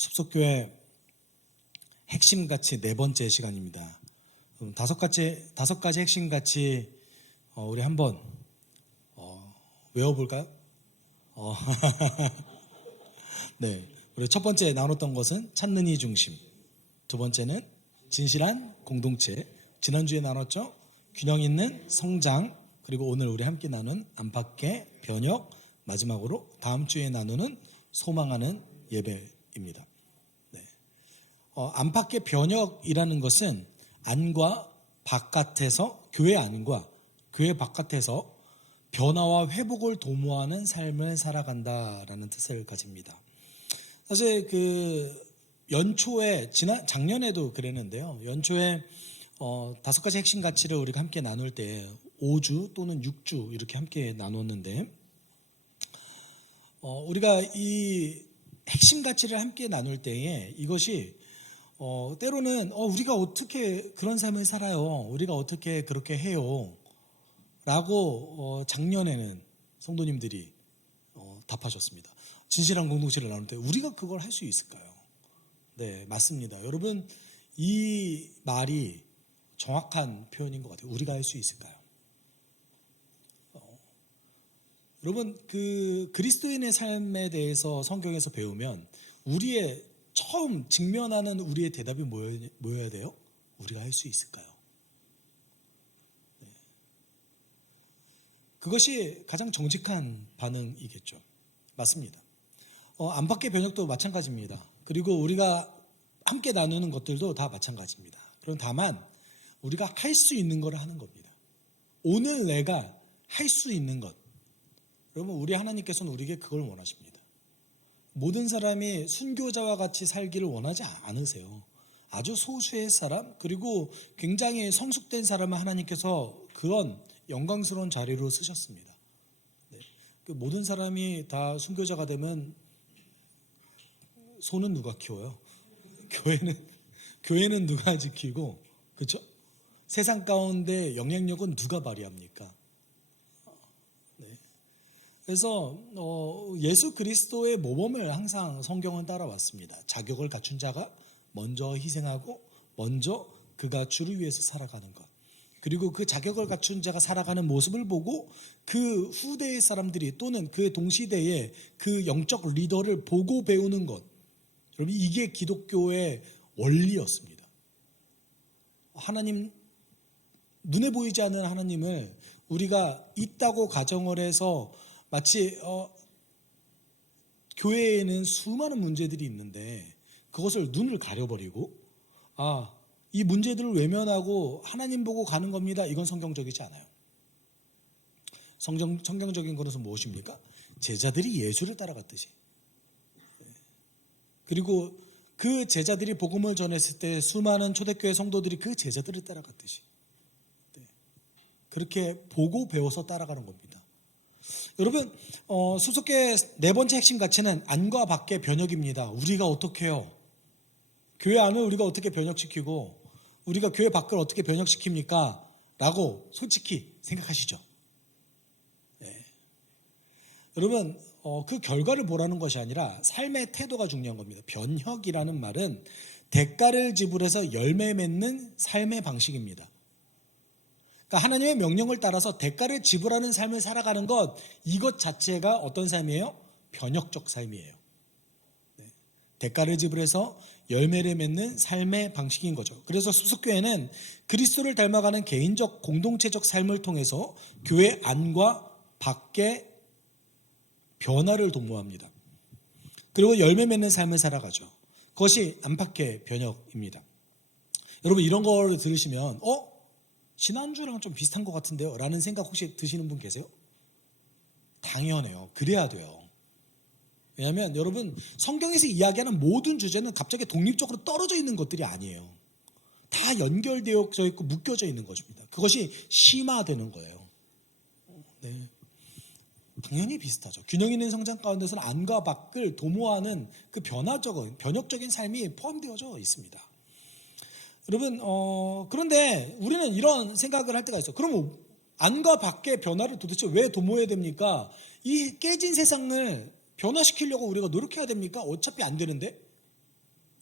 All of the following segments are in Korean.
숲속교회 핵심 가치 네 번째 시간입니다. 다섯 가지 핵심 가치 우리 한번 외워볼까요? 네, 우리 첫 번째 나눴던 것은 찾는 이 중심. 두 번째는 진실한 공동체. 지난주에 나눴죠? 균형 있는 성장. 그리고 오늘 우리 함께 나눈 안팎의 변혁. 마지막으로 다음 주에 나누는 소망하는 예배입니다. 네. 안팎의 변혁이라는 것은 안과 바깥에서, 교회 안과 교회 바깥에서 변화와 회복을 도모하는 삶을 살아간다라는 뜻을 가집니다. 사실 연초에 작년에도 그랬는데요. 연초에 다섯 가지 핵심 가치를 우리가 함께 나눌 때 5주 또는 6주 이렇게 함께 나눴는데 우리가 이 핵심 가치를 함께 나눌 때에 이것이 때로는 우리가 어떻게 그런 삶을 살아요? 우리가 어떻게 그렇게 해요? 라고 작년에는 성도님들이 답하셨습니다. 진실한 공동체를 나눌 때 우리가 그걸 할 수 있을까요? 네, 맞습니다. 여러분, 이 말이 정확한 표현인 것 같아요. 우리가 할 수 있을까요? 여러분, 그리스도인의 삶에 대해서 성경에서 배우면 우리의 처음 직면하는 우리의 대답이 뭐여야 돼요? 우리가 할 수 있을까요? 네. 그것이 가장 정직한 반응이겠죠. 맞습니다. 안팎의 변혁도 마찬가지입니다. 그리고 우리가 함께 나누는 것들도 다 마찬가지입니다. 그럼 다만 우리가 할 수 있는 걸 하는 겁니다. 오늘 내가 할 수 있는 것. 여러분, 우리 하나님께서는 우리에게 그걸 원하십니다. 모든 사람이 순교자와 같이 살기를 원하지 않으세요. 아주 소수의 사람, 그리고 굉장히 성숙된 사람을 하나님께서 그런 영광스러운 자리로 쓰셨습니다. 네. 모든 사람이 다 순교자가 되면 소는 누가 키워요? 교회는 누가 지키고, 그렇죠? 세상 가운데 영향력은 누가 발휘합니까? 그래서 예수 그리스도의 모범을 항상 성경은 따라왔습니다. 자격을 갖춘 자가 먼저 희생하고 먼저 그가 주를 위해서 살아가는 것. 그리고 그 자격을 갖춘 자가 살아가는 모습을 보고 그 후대의 사람들이 또는 그 동시대의 그 영적 리더를 보고 배우는 것. 여러분, 이게 기독교의 원리였습니다. 하나님, 눈에 보이지 않는 하나님을 우리가 있다고 가정을 해서 마치 교회에는 수많은 문제들이 있는데 그것을 눈을 가려버리고 이 문제들을 외면하고 하나님 보고 가는 겁니다. 이건 성경적이지 않아요. 성경적인 것은 무엇입니까? 제자들이 예수를 따라갔듯이. 그리고 그 제자들이 복음을 전했을 때 수많은 초대교회 성도들이 그 제자들을 따라갔듯이. 그렇게 보고 배워서 따라가는 겁니다. 여러분, 숲속교회 네 번째 핵심 가치는 안과 밖의 변혁입니다. 우리가 어떻게 해요? 교회 안을 우리가 어떻게 변혁시키고 우리가 교회 밖을 어떻게 변혁시킵니까? 라고 솔직히 생각하시죠? 네. 여러분, 그 결과를 보라는 것이 아니라 삶의 태도가 중요한 겁니다. 변혁이라는 말은 대가를 지불해서 열매 맺는 삶의 방식입니다. 그러니까 하나님의 명령을 따라서 대가를 지불하는 삶을 살아가는 것, 이것 자체가 어떤 삶이에요? 변혁적 삶이에요. 네. 대가를 지불해서 열매를 맺는 삶의 방식인 거죠. 그래서 숲속교회는 그리스도를 닮아가는 개인적 공동체적 삶을 통해서 교회 안과 밖의 변화를 도모합니다. 그리고 열매 맺는 삶을 살아가죠. 그것이 안팎의 변혁입니다. 여러분, 이런 걸 들으시면 지난주랑 좀 비슷한 것 같은데요? 라는 생각 혹시 드시는 분 계세요? 당연해요. 그래야 돼요. 왜냐하면 여러분, 성경에서 이야기하는 모든 주제는 갑자기 독립적으로 떨어져 있는 것들이 아니에요. 다 연결되어져 있고 묶여져 있는 것입니다. 그것이 심화되는 거예요. 네. 당연히 비슷하죠. 균형 있는 성장 가운데서는 안과 밖을 도모하는 그 변혁적인 삶이 포함되어져 있습니다. 여러분, 그런데 우리는 이런 생각을 할 때가 있어요. 그럼 안과 밖의 변화를 도대체 왜 도모해야 됩니까? 이 깨진 세상을 변화시키려고 우리가 노력해야 됩니까? 어차피 안 되는데?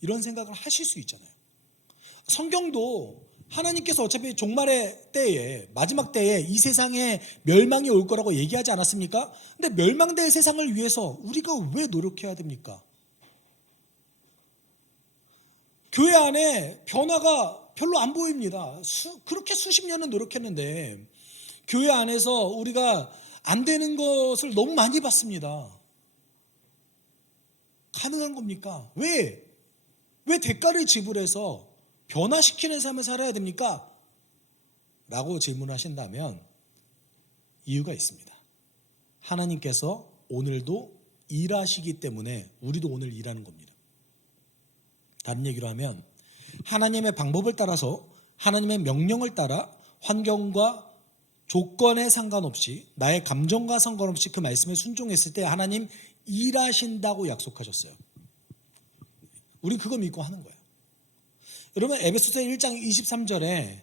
이런 생각을 하실 수 있잖아요. 성경도 하나님께서 어차피 종말의 때에, 마지막 때에 이 세상에 멸망이 올 거라고 얘기하지 않았습니까? 근데 멸망될 세상을 위해서 우리가 왜 노력해야 됩니까? 교회 안에 변화가 별로 안 보입니다. 그렇게 수십 년은 노력했는데 교회 안에서 우리가 안 되는 것을 너무 많이 봤습니다. 가능한 겁니까? 왜 대가를 지불해서 변화시키는 삶을 살아야 됩니까? 라고 질문하신다면 이유가 있습니다. 하나님께서 오늘도 일하시기 때문에 우리도 오늘 일하는 겁니다. 다른 얘기로 하면 하나님의 방법을 따라서, 하나님의 명령을 따라 환경과 조건에 상관없이, 나의 감정과 상관없이 그 말씀에 순종했을 때 하나님 일하신다고 약속하셨어요. 우린 그거 믿고 하는 거예요. 여러분, 에베소서 1장 23절에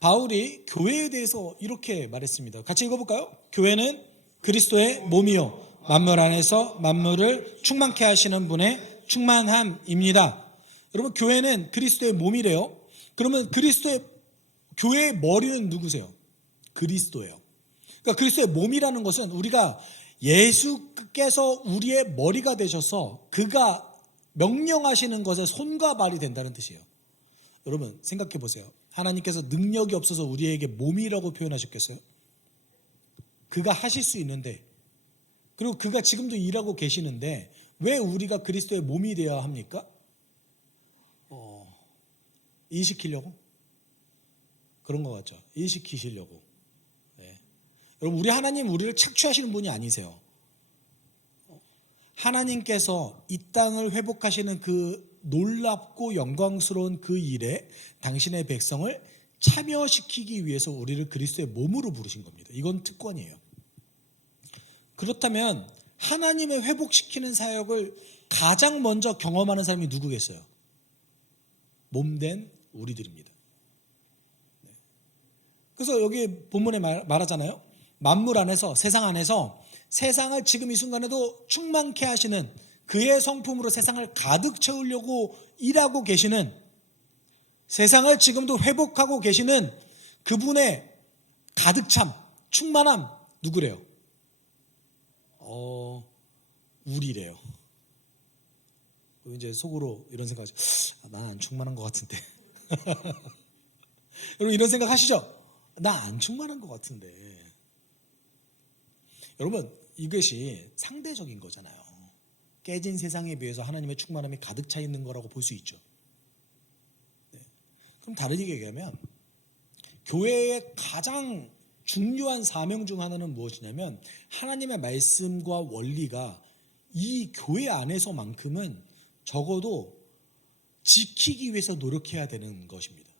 바울이 교회에 대해서 이렇게 말했습니다. 같이 읽어볼까요? 교회는 그리스도의 몸이요 만물 안에서 만물을 충만케 하시는 분의 충만함입니다. 여러분, 교회는 그리스도의 몸이래요. 그러면 교회의 머리는 누구세요? 그리스도예요. 그러니까 그리스도의 몸이라는 것은 우리가 예수께서 우리의 머리가 되셔서 그가 명령하시는 것에 손과 발이 된다는 뜻이에요. 여러분 생각해 보세요. 하나님께서 능력이 없어서 우리에게 몸이라고 표현하셨겠어요? 그가 하실 수 있는데, 그리고 그가 지금도 일하고 계시는데 왜 우리가 그리스도의 몸이 되어야 합니까? 일시키려고? 그런 것 같죠. 일시키시려고. 네. 여러분, 우리 하나님 우리를 착취하시는 분이 아니세요. 하나님께서 이 땅을 회복하시는 그 놀랍고 영광스러운 그 일에 당신의 백성을 참여시키기 위해서 우리를 그리스도의 몸으로 부르신 겁니다. 이건 특권이에요. 그렇다면 하나님의 회복시키는 사역을 가장 먼저 경험하는 사람이 누구겠어요? 몸된 우리들입니다. 그래서 여기 본문에 말하잖아요. 만물 안에서, 세상 안에서 세상을 지금 이 순간에도 충만케 하시는 그의 성품으로 세상을 가득 채우려고 일하고 계시는, 세상을 지금도 회복하고 계시는 그분의 가득 참, 충만함 누구래요? 우리래요. 이제 속으로 이런 생각하죠. 난 안 충만한 것 같은데. 여러분 이런 생각 하시죠? 나 안 충만한 것 같은데. 여러분 이것이 상대적인 거잖아요. 깨진 세상에 비해서 하나님의 충만함이 가득 차 있는 거라고 볼 수 있죠. 네. 그럼 다르게 얘기하면 교회의 가장 중요한 사명 중 하나는 무엇이냐면 하나님의 말씀과 원리가 이 교회 안에서만큼은 적어도 지키기 위해서 노력해야 되는 것입니다.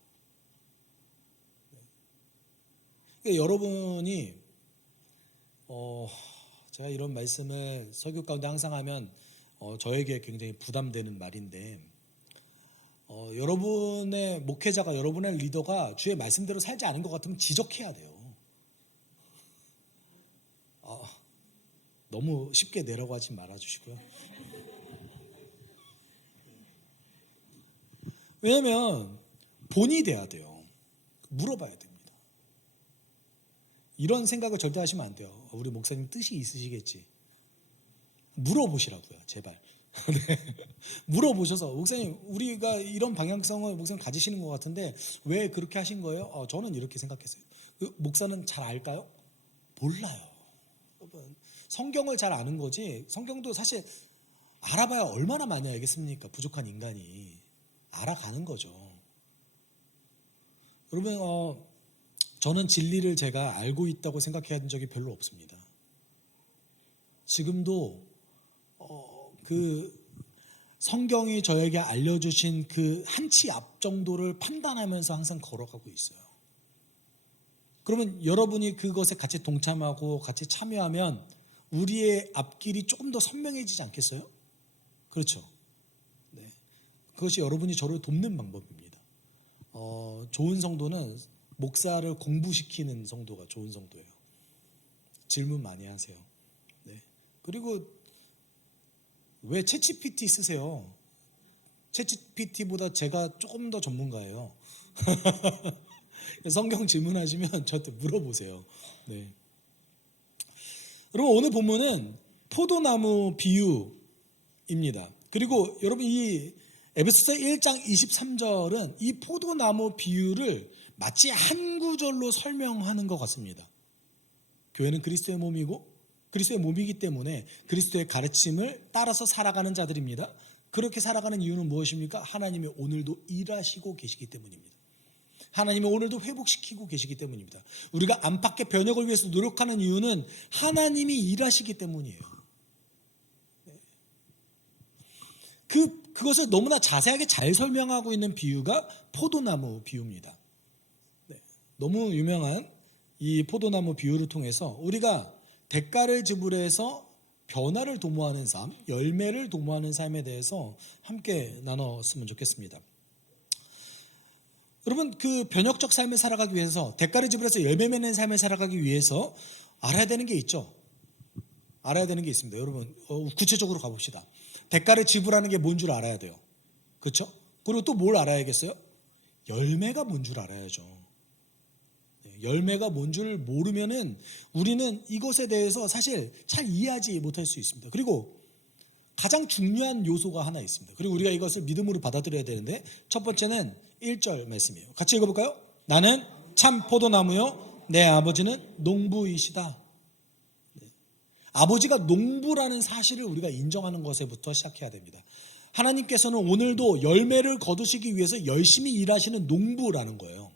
그러니까 여러분이 제가 이런 말씀을 설교 가운데 항상 하면 저에게 굉장히 부담되는 말인데 여러분의 목회자가, 여러분의 리더가 주의 말씀대로 살지 않은 것 같으면 지적해야 돼요. 너무 쉽게 내라고 하지 말아주시고요. 왜냐하면 본이 돼야 돼요. 물어봐야 됩니다. 이런 생각을 절대 하시면 안 돼요. 우리 목사님 뜻이 있으시겠지. 물어보시라고요, 제발. 네. 물어보셔서 목사님 우리가 이런 방향성을 목사님 가지시는 것 같은데 왜 그렇게 하신 거예요? 저는 이렇게 생각했어요. 목사는 잘 알까요? 몰라요. 여러분 성경을 잘 아는 거지 성경도 사실 알아봐야 얼마나 많이 알겠습니까? 부족한 인간이 알아가는 거죠. 여러분 저는 진리를 제가 알고 있다고 생각한 적이 별로 없습니다. 지금도 그 성경이 저에게 알려주신 그 한 치 앞 정도를 판단하면서 항상 걸어가고 있어요. 그러면 여러분이 그것에 같이 동참하고 같이 참여하면 우리의 앞길이 조금 더 선명해지지 않겠어요? 그렇죠. 네. 그것이 여러분이 저를 돕는 방법입니다. 좋은 성도는 목사를 공부시키는 성도가 좋은 성도예요. 질문 많이 하세요. 네. 그리고 왜 챗GPT 쓰세요? 챗GPT보다 제가 조금 더 전문가예요. 성경 질문하시면 저한테 물어보세요. 네. 여러분 오늘 본문은 포도나무 비유입니다. 그리고 여러분 이 에베소서 1장 23절은 이 포도나무 비유를 마치 한 구절로 설명하는 것 같습니다. 교회는 그리스도의 몸이고 그리스도의 몸이기 때문에 그리스도의 가르침을 따라서 살아가는 자들입니다. 그렇게 살아가는 이유는 무엇입니까? 하나님이 오늘도 일하시고 계시기 때문입니다. 하나님이 오늘도 회복시키고 계시기 때문입니다. 우리가 안팎의 변혁을 위해서 노력하는 이유는 하나님이 일하시기 때문이에요. 그것을 너무나 자세하게 잘 설명하고 있는 비유가 포도나무 비유입니다. 너무 유명한 이 포도나무 비유를 통해서 우리가 대가를 지불해서 변화를 도모하는 삶, 열매를 도모하는 삶에 대해서 함께 나눴으면 좋겠습니다. 여러분 그 변혁적 삶을 살아가기 위해서 대가를 지불해서 열매 맺는 삶을 살아가기 위해서 알아야 되는 게 있죠. 알아야 되는 게 있습니다. 여러분 구체적으로 가봅시다. 대가를 지불하는 게 뭔 줄 알아야 돼요. 그렇죠? 그리고 또 뭘 알아야겠어요? 열매가 뭔 줄 알아야죠. 열매가 뭔 줄 모르면은 우리는 이것에 대해서 사실 잘 이해하지 못할 수 있습니다. 그리고 가장 중요한 요소가 하나 있습니다. 그리고 우리가 이것을 믿음으로 받아들여야 되는데 첫 번째는 1절 말씀이에요. 같이 읽어볼까요? 나는 참 포도나무요 내 아버지는 농부이시다. 아버지가 농부라는 사실을 우리가 인정하는 것에부터 시작해야 됩니다. 하나님께서는 오늘도 열매를 거두시기 위해서 열심히 일하시는 농부라는 거예요.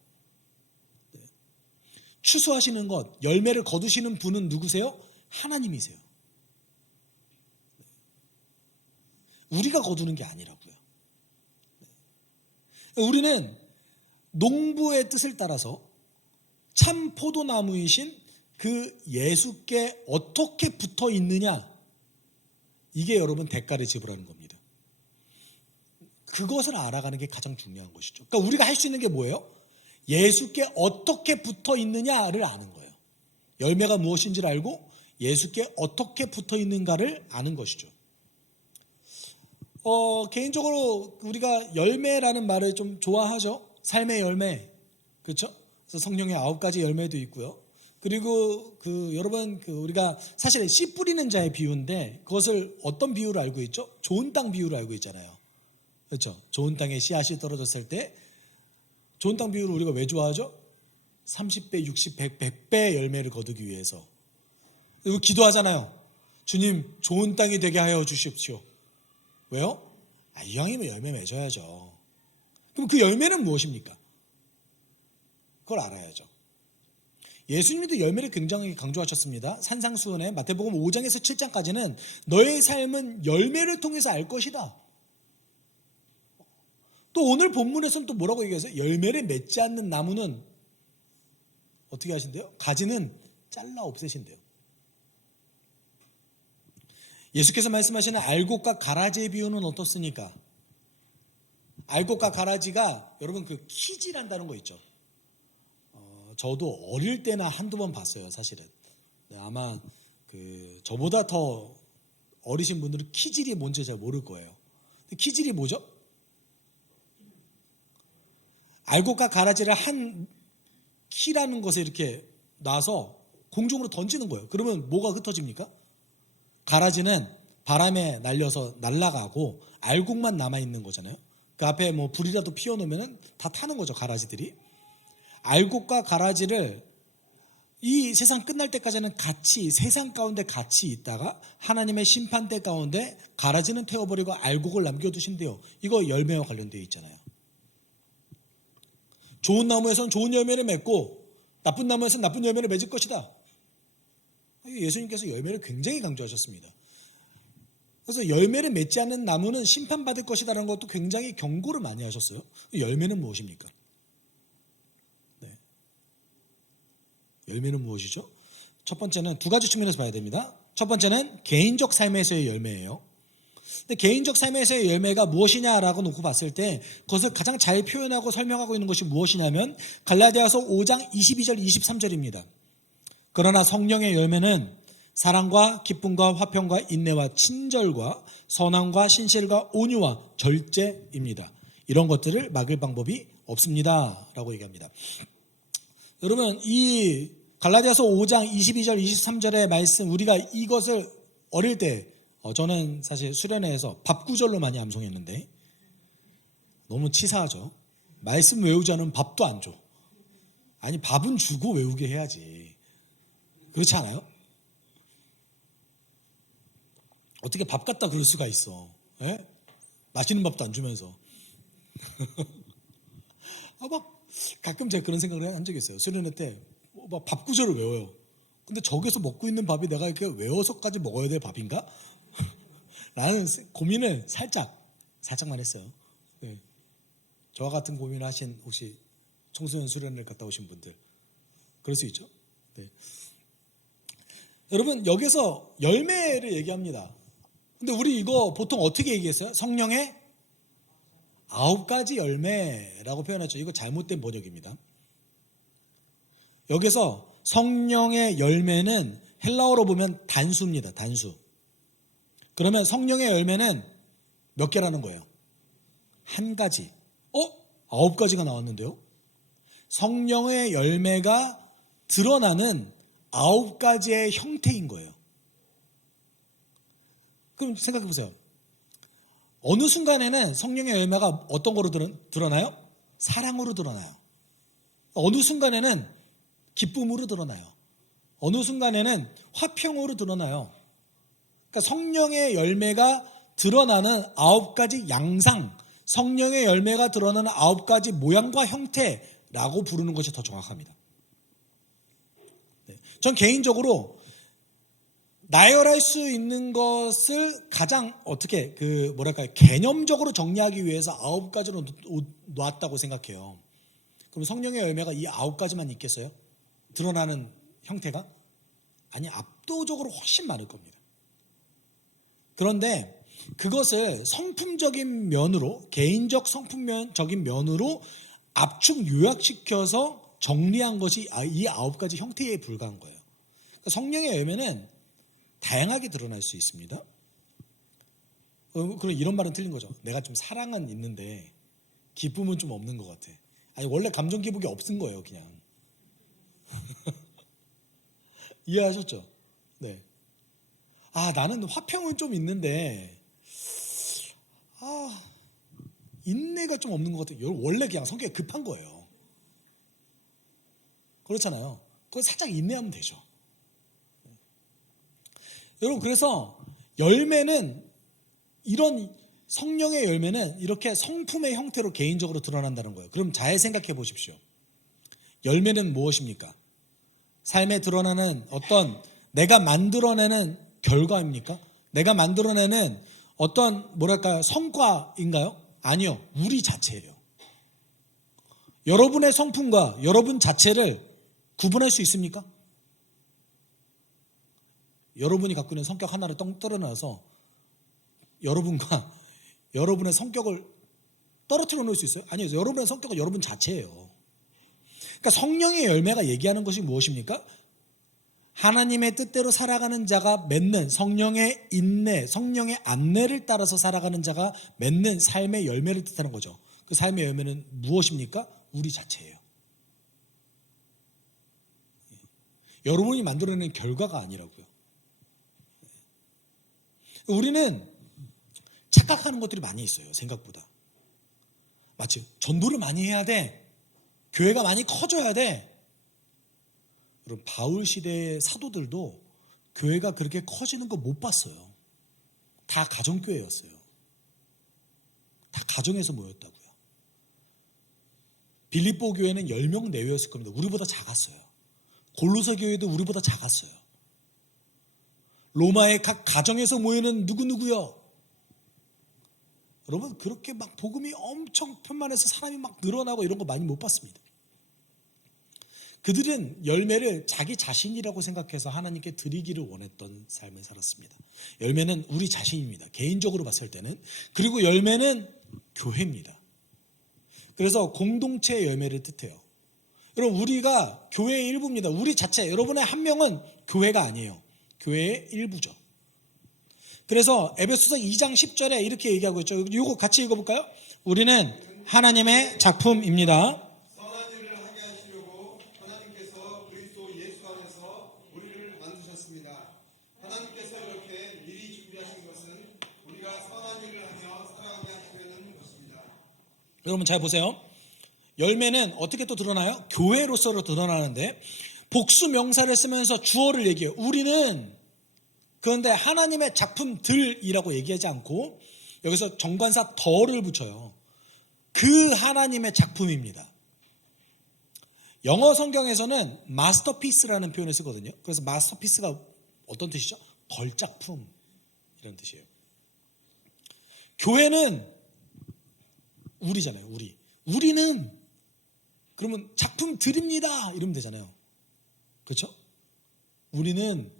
추수하시는 것, 열매를 거두시는 분은 누구세요? 하나님이세요. 우리가 거두는 게 아니라고요. 우리는 농부의 뜻을 따라서 참 포도나무이신 그 예수께 어떻게 붙어 있느냐, 이게 여러분 대가를 지불하는 겁니다. 그것을 알아가는 게 가장 중요한 것이죠. 그러니까 우리가 할 수 있는 게 뭐예요? 예수께 어떻게 붙어 있느냐를 아는 거예요. 열매가 무엇인지를 알고 예수께 어떻게 붙어 있는가를 아는 것이죠. 개인적으로 우리가 열매라는 말을 좀 좋아하죠. 삶의 열매, 그렇죠? 그래서 성령의 9가지 열매도 있고요. 그리고 여러분 우리가 사실 씨 뿌리는 자의 비유인데 그것을 어떤 비유로 알고 있죠? 좋은 땅 비유로 알고 있잖아요. 그렇죠? 좋은 땅에 씨앗이 떨어졌을 때 좋은 땅 비유를 우리가 왜 좋아하죠? 30배, 60, 100배 열매를 거두기 위해서. 그리고 기도하잖아요. 주님, 좋은 땅이 되게 하여 주십시오. 왜요? 이왕이면 열매 맺어야죠. 그럼 그 열매는 무엇입니까? 그걸 알아야죠. 예수님도 열매를 굉장히 강조하셨습니다. 산상수훈에 마태복음 5장에서 7장까지는 너의 삶은 열매를 통해서 알 것이다. 또 오늘 본문에서는 또 뭐라고 얘기해서 열매를 맺지 않는 나무는 어떻게 하신대요? 가지는 잘라 없애신대요. 예수께서 말씀하시는 알곡과 가라지의 비유는 어떻습니까? 알곡과 가라지가 여러분 그 키질한다는 거 있죠. 저도 어릴 때나 한두 번 봤어요, 사실은. 아마 저보다 더 어리신 분들은 키질이 뭔지 잘 모를 거예요. 키질이 뭐죠? 알곡과 가라지를 한 키라는 것에 이렇게 놔서 공중으로 던지는 거예요. 그러면 뭐가 흩어집니까? 가라지는 바람에 날려서 날아가고 알곡만 남아있는 거잖아요. 그 앞에 뭐 불이라도 피워놓으면 다 타는 거죠, 가라지들이. 알곡과 가라지를 이 세상 끝날 때까지는 같이 세상 가운데 같이 있다가 하나님의 심판대 가운데 가라지는 태워버리고 알곡을 남겨두신대요. 이거 열매와 관련되어 있잖아요. 좋은 나무에서는 좋은 열매를 맺고 나쁜 나무에서는 나쁜 열매를 맺을 것이다. 예수님께서 열매를 굉장히 강조하셨습니다. 그래서 열매를 맺지 않는 나무는 심판받을 것이다라는 것도 굉장히 경고를 많이 하셨어요. 열매는 무엇입니까? 열매는 무엇이죠? 첫 번째는 두 가지 측면에서 봐야 됩니다. 첫 번째는 개인적 삶에서의 열매예요. 근데 개인적 삶에서의 열매가 무엇이냐라고 놓고 봤을 때 그것을 가장 잘 표현하고 설명하고 있는 것이 무엇이냐면 갈라디아서 5장 22절 23절입니다. 그러나 성령의 열매는 사랑과 기쁨과 화평과 인내와 친절과 선함과 신실과 온유와 절제입니다. 이런 것들을 막을 방법이 없습니다. 라고 얘기합니다. 여러분, 이 갈라디아서 5장 22절 23절의 말씀, 우리가 이것을 어릴 때 저는 사실 수련회에서 밥 구절로 많이 암송했는데 너무 치사하죠. 말씀 외우지 않으면 밥도 안 줘. 아니, 밥은 주고 외우게 해야지. 그렇지 않아요? 어떻게 밥 갖다 그럴 수가 있어. 예? 맛있는 밥도 안 주면서. 막 가끔 제가 그런 생각을 한 적이 있어요. 수련회 때 막 밥 구절을 외워요. 근데 저기서 먹고 있는 밥이 내가 이렇게 외워서까지 먹어야 될 밥인가? 라는 고민을 살짝만 했어요. 네. 저와 같은 고민을 하신 혹시 청소년 수련회를 갔다 오신 분들 그럴 수 있죠. 네. 여러분, 여기서 열매를 얘기합니다. 근데 우리 이거 보통 어떻게 얘기했어요? 성령의 9가지 열매라고 표현했죠. 이거 잘못된 번역입니다. 여기서 성령의 열매는 헬라어로 보면 단수입니다. 단수. 그러면 성령의 열매는 몇 개라는 거예요? 한 가지. 9가지가 나왔는데요. 성령의 열매가 드러나는 9가지의 형태인 거예요. 그럼 생각해 보세요. 어느 순간에는 성령의 열매가 어떤 거로 드러나요? 사랑으로 드러나요. 어느 순간에는 기쁨으로 드러나요. 어느 순간에는 화평으로 드러나요. 그러니까 성령의 열매가 드러나는 9가지 양상, 성령의 열매가 드러나는 9가지 모양과 형태라고 부르는 것이 더 정확합니다. 전 개인적으로 나열할 수 있는 것을 가장 어떻게 개념적으로 정리하기 위해서 9가지로 놨다고 생각해요. 그럼 성령의 열매가 이 9가지만 있겠어요? 드러나는 형태가? 아니, 압도적으로 훨씬 많을 겁니다. 그런데 그것을 성품적인 면으로, 개인적 성품적인 면으로 압축 요약시켜서 정리한 것이 이 9가지 형태에 불과한 거예요. 그러니까 성령의 열매는 다양하게 드러날 수 있습니다. 그럼 이런 말은 틀린 거죠. 내가 좀 사랑은 있는데 기쁨은 좀 없는 것 같아. 아니, 원래 감정 기복이 없은 거예요, 그냥. 이해하셨죠? 네. 나는 화평은 좀 있는데, 인내가 좀 없는 것 같아. 원래 그냥 성격이 급한 거예요. 그렇잖아요. 그거 살짝 인내하면 되죠. 여러분, 그래서 열매는, 이런 성령의 열매는 이렇게 성품의 형태로 개인적으로 드러난다는 거예요. 그럼 잘 생각해 보십시오. 열매는 무엇입니까? 삶에 드러나는 어떤 내가 만들어내는 결과입니까? 내가 만들어내는 어떤 성과인가요? 아니요. 우리 자체예요. 여러분의 성품과 여러분 자체를 구분할 수 있습니까? 여러분이 갖고 있는 성격 하나를 똥 떨어놔서 여러분과 여러분의 성격을 떨어뜨려 놓을 수 있어요? 아니요. 여러분의 성격은 여러분 자체예요. 그러니까 성령의 열매가 얘기하는 것이 무엇입니까? 하나님의 뜻대로 살아가는 자가 맺는 성령의 인내, 성령의 안내를 따라서 살아가는 자가 맺는 삶의 열매를 뜻하는 거죠. 그 삶의 열매는 무엇입니까? 우리 자체예요. 여러분이 만들어내는 결과가 아니라고요. 우리는 착각하는 것들이 많이 있어요. 생각보다. 마치 전도를 많이 해야 돼. 교회가 많이 커져야 돼. 여러분, 바울 시대의 사도들도 교회가 그렇게 커지는 거 못 봤어요. 다 가정교회였어요. 다 가정에서 모였다고요. 빌립보 교회는 10명 내외였을 겁니다. 우리보다 작았어요. 골로새 교회도 우리보다 작았어요. 로마의 각 가정에서 모이는 누구누구요? 여러분, 그렇게 막 복음이 엄청 편만해서 사람이 막 늘어나고 이런 거 많이 못 봤습니다. 그들은 열매를 자기 자신이라고 생각해서 하나님께 드리기를 원했던 삶을 살았습니다. 열매는 우리 자신입니다. 개인적으로 봤을 때는. 그리고 열매는 교회입니다. 그래서 공동체의 열매를 뜻해요. 여러분, 우리가 교회의 일부입니다. 우리 자체, 여러분의 한 명은 교회가 아니에요. 교회의 일부죠. 그래서 에베소서 2장 10절에 이렇게 얘기하고 있죠. 이거 같이 읽어볼까요? 우리는 하나님의 작품입니다. 선한 일을 하게 하시려고 하나님께서 그리스도 예수 안에서 우리를 만드셨습니다. 하나님께서 이렇게 미리 준비하신 것은 우리가 선한 일을 하며 살아가게 하시려는 것입니다. 여러분 잘 보세요. 열매는 어떻게 또 드러나요? 교회로서 드러나는데 복수 명사를 쓰면서 주어를 얘기해요. 우리는 그런데 하나님의 작품들이라고 얘기하지 않고 여기서 정관사 더를 붙여요. 그 하나님의 작품입니다. 영어 성경에서는 마스터피스라는 표현을 쓰거든요. 그래서 마스터피스가 어떤 뜻이죠? 걸작품 이런 뜻이에요. 교회는 우리잖아요. 우리는 그러면 작품들입니다 이러면 되잖아요. 그렇죠? 우리는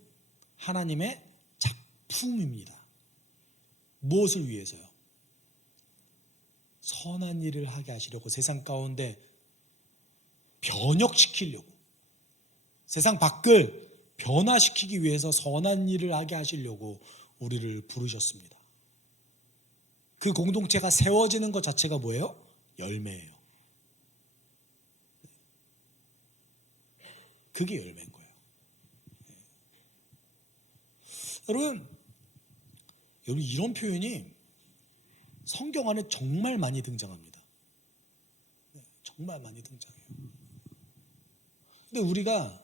하나님의 작품입니다. 무엇을 위해서요? 선한 일을 하게 하시려고, 세상 가운데 변혁시키려고, 세상 밖을 변화시키기 위해서 선한 일을 하게 하시려고 우리를 부르셨습니다. 그 공동체가 세워지는 것 자체가 뭐예요? 열매예요. 그게 열매인 거예요. 여러분 이런 표현이 성경 안에 정말 많이 등장합니다. 정말 많이 등장해요. 근데 우리가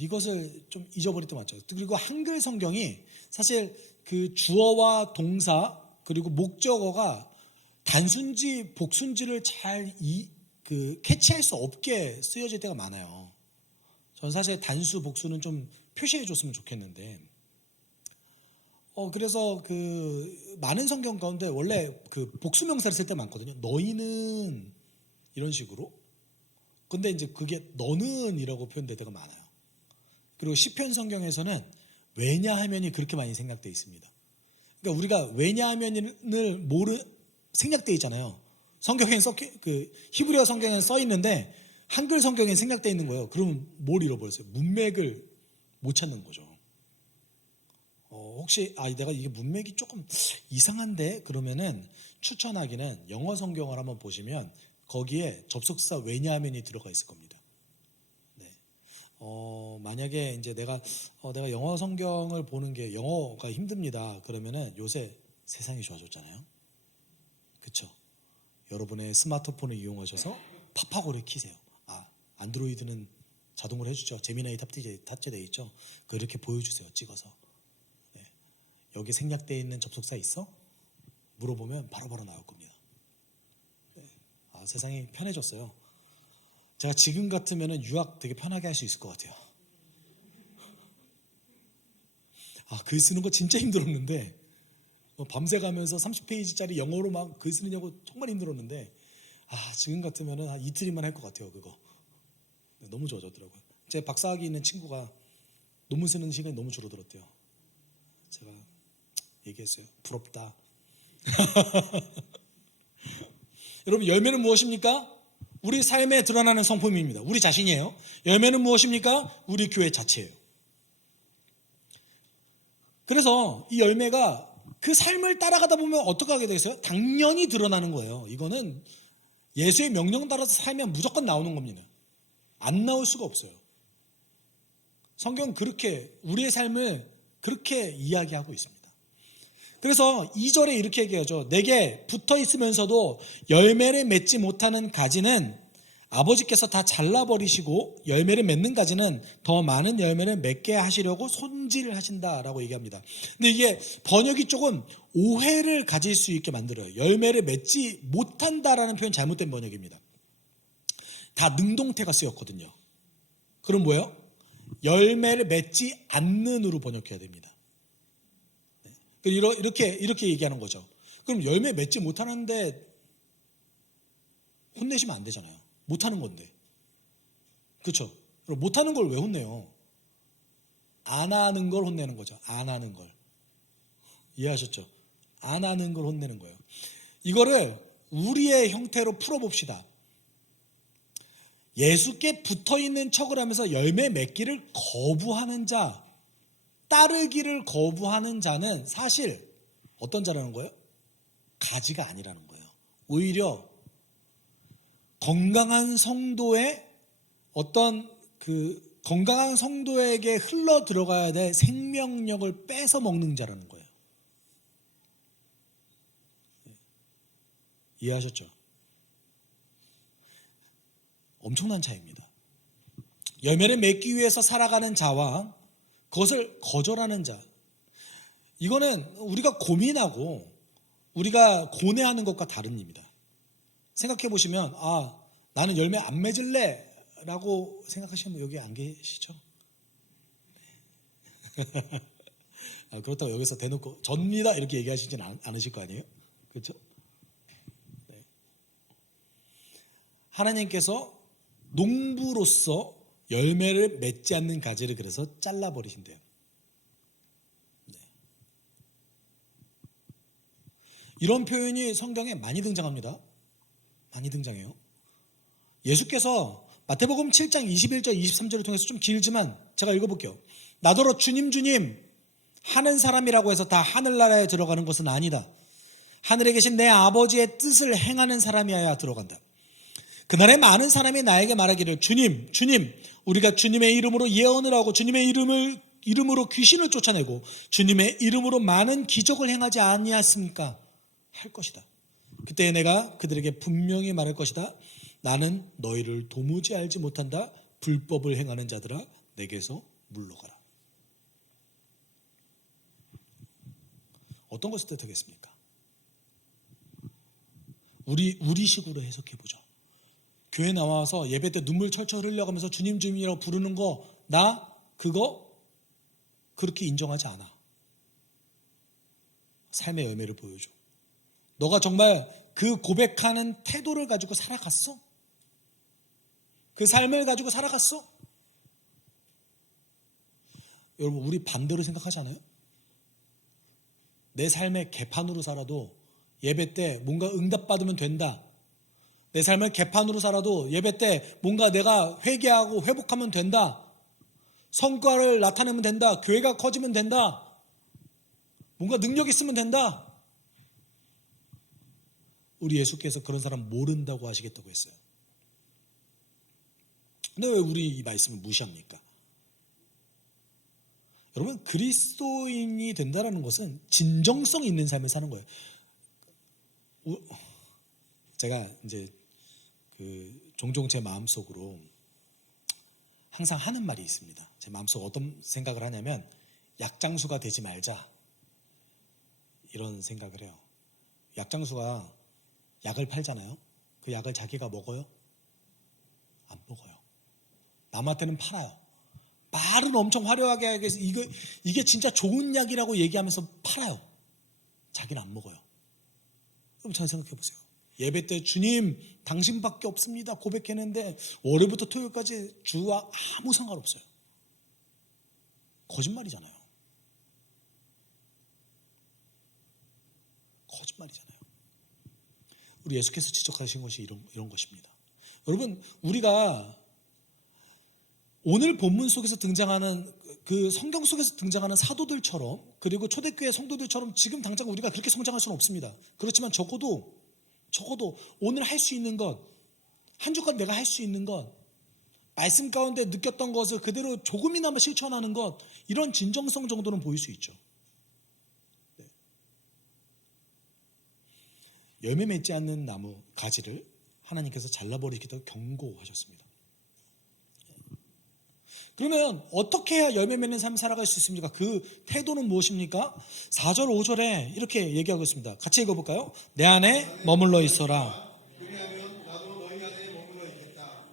이것을 좀 잊어버릴 때 많죠. 그리고 한글 성경이 사실 그 주어와 동사 그리고 목적어가 단순지 복순지를 잘 캐치할 수 없게 쓰여질 때가 많아요. 전 사실 단수 복수는 좀 표시해 줬으면 좋겠는데 그래서 그 많은 성경 가운데 원래 그 복수명사를 쓸 때 많거든요. 너희는 이런 식으로. 근데 이제 그게 너는이라고 표현될 때가 많아요. 그리고 시편 성경에서는 왜냐하면이 그렇게 많이 생략되어 있습니다. 그러니까 우리가 왜냐하면을 생략되어 있잖아요. 성경에 그 히브리어 성경에 써 있는데 한글 성경에 생략되어 있는 거예요. 그러면 뭘 잃어버렸어요? 문맥을 못 찾는 거죠. 혹시 내가 이게 문맥이 조금 이상한데 그러면은 추천하기는 영어 성경을 한번 보시면 거기에 접속사 왜냐하면이 들어가 있을 겁니다. 네. 만약에 이제 내가 영어 성경을 보는 게 영어가 힘듭니다. 그러면은 요새 세상이 좋아졌잖아요. 그렇죠? 여러분의 스마트폰을 이용하셔서 팝하고를 키세요. 안드로이드는 자동으로 해주죠. 제미나이 탑재되어 있죠. 그렇게 보여주세요. 찍어서. 여기 생략되어 있는 접속사 있어? 물어보면 바로바로 나올 겁니다. 세상이 편해졌어요. 제가 지금 같으면 유학 되게 편하게 할 수 있을 것 같아요. 글 쓰는 거 진짜 힘들었는데 밤새 가면서 30페이지짜리 영어로 막 글 쓰느냐고 정말 힘들었는데 지금 같으면 한 이틀이면 할 것 같아요. 그거 너무 좋아졌더라고요. 제 박사학위 있는 친구가 논문 쓰는 시간이 너무 줄어들었대요. 제가 얘기했어요. 부럽다. 여러분 열매는 무엇입니까? 우리 삶에 드러나는 성품입니다. 우리 자신이에요. 열매는 무엇입니까? 우리 교회 자체예요. 그래서 이 열매가 그 삶을 따라가다 보면 어떻게 하게 되겠어요? 당연히 드러나는 거예요. 이거는 예수의 명령 따라서 살면 무조건 나오는 겁니다. 안 나올 수가 없어요. 성경은 그렇게 우리의 삶을 그렇게 이야기하고 있습니다. 그래서 2절에 이렇게 얘기하죠. 내게 붙어 있으면서도 열매를 맺지 못하는 가지는 아버지께서 다 잘라버리시고 열매를 맺는 가지는 더 많은 열매를 맺게 하시려고 손질을 하신다라고 얘기합니다. 근데 이게 번역이 조금 오해를 가질 수 있게 만들어요. 열매를 맺지 못한다라는 표현 잘못된 번역입니다. 다 능동태가 쓰였거든요. 그럼 뭐예요? 열매를 맺지 않는으로 번역해야 됩니다. 이렇게 얘기하는 거죠. 그럼 열매 맺지 못하는데 혼내시면 안 되잖아요. 못하는 건데. 그렇죠? 그럼 못하는 걸 왜 혼내요? 안 하는 걸 혼내는 거죠. 안 하는 걸. 이해하셨죠? 안 하는 걸 혼내는 거예요. 이거를 우리의 형태로 풀어봅시다. 예수께 붙어있는 척을 하면서 열매 맺기를 거부하는 자, 따르기를 거부하는 자는 사실 어떤 자라는 거예요? 가지가 아니라는 거예요. 오히려 건강한 성도의 어떤 건강한 성도에게 흘러 들어가야 될 생명력을 뺏어 먹는 자라는 거예요. 이해하셨죠? 엄청난 차이입니다. 열매를 맺기 위해서 살아가는 자와 그것을 거절하는 자, 이거는 우리가 고민하고 우리가 고뇌하는 것과 다른 일입니다. 생각해 보시면 나는 열매 안 맺을래 라고 생각하시는 분 여기 안 계시죠? 그렇다고 여기서 대놓고 접니다 이렇게 얘기하시진 않으실 거 아니에요? 그렇죠? 네. 하나님께서 농부로서 열매를 맺지 않는 가지를 그래서 잘라버리신대요. 네. 이런 표현이 성경에 많이 등장합니다. 많이 등장해요. 예수께서 마태복음 7장 21절 23절을 통해서 좀 길지만 제가 읽어볼게요. 나더러 주님 주님 하는 사람이라고 해서 다 하늘나라에 들어가는 것은 아니다. 하늘에 계신 내 아버지의 뜻을 행하는 사람이어야 들어간다. 그날에 많은 사람이 나에게 말하기를 주님 주님 우리가 주님의 이름으로 예언을 하고 주님의 이름으로 귀신을 쫓아내고 주님의 이름으로 많은 기적을 행하지 아니하였습니까? 할 것이다. 그때 내가 그들에게 분명히 말할 것이다. 나는 너희를 도무지 알지 못한다. 불법을 행하는 자들아 내게서 물러가라. 어떤 것을 뜻하겠습니까? 우리식으로 해석해보죠. 교회 나와서 예배 때 눈물 철철 흘려가면서 주님 주님이라고 부르는 거 나 그거 그렇게 인정하지 않아. 삶의 열매를 보여줘. 너가 정말 그 고백하는 태도를 가지고 살아갔어? 그 삶을 가지고 살아갔어? 여러분 우리 반대로 생각하지 않아요? 내 삶의 개판으로 살아도 예배 때 뭔가 응답받으면 된다. 내 삶을 개판으로 살아도 예배 때 뭔가 내가 회개하고 회복하면 된다. 성과를 나타내면 된다. 교회가 커지면 된다. 뭔가 능력 있으면 된다. 우리 예수께서 그런 사람 모른다고 하시겠다고 했어요. 근데 왜 우리 이 말씀을 무시합니까? 여러분 그리스도인이 된다는 것은 진정성 있는 삶을 사는 거예요. 제가 이제 종종 제 마음속으로 항상 하는 말이 있습니다. 제 마음속 어떤 생각을 하냐면 약장수가 되지 말자 이런 생각을 해요. 약장수가 약을 팔잖아요. 그 약을 자기가 먹어요? 안 먹어요. 남한테는 팔아요. 말은 엄청 화려하게 하기 위해서 이게 진짜 좋은 약이라고 얘기하면서 팔아요. 자기는 안 먹어요. 그럼 잘 생각해 보세요. 예배 때 주님 당신밖에 없습니다 고백했는데 월요일부터 토요일까지 주와 아무 상관없어요. 거짓말이잖아요. 거짓말이잖아요. 우리 예수께서 지적하신 것이 이런 것입니다. 여러분 우리가 오늘 본문 속에서 등장하는 그 성경 속에서 등장하는 사도들처럼 그리고 초대교회 성도들처럼 지금 당장 우리가 그렇게 성장할 수는 없습니다. 그렇지만 적어도 오늘 할 수 있는 것, 한 주간 내가 할 수 있는 것, 말씀 가운데 느꼈던 것을 그대로 조금이나마 실천하는 것, 이런 진정성 정도는 보일 수 있죠. 네. 열매 맺지 않는 나무 가지를 하나님께서 잘라버리기도 경고하셨습니다. 그러면 어떻게 해야 열매 맺는 삶을 살아갈 수 있습니까? 그 태도는 무엇입니까? 4절 5절에 이렇게 얘기하고 있습니다. 같이 읽어볼까요? 내 안에 머물러 있어라. 그리하면 나도 너희 안에 머물러 있겠다.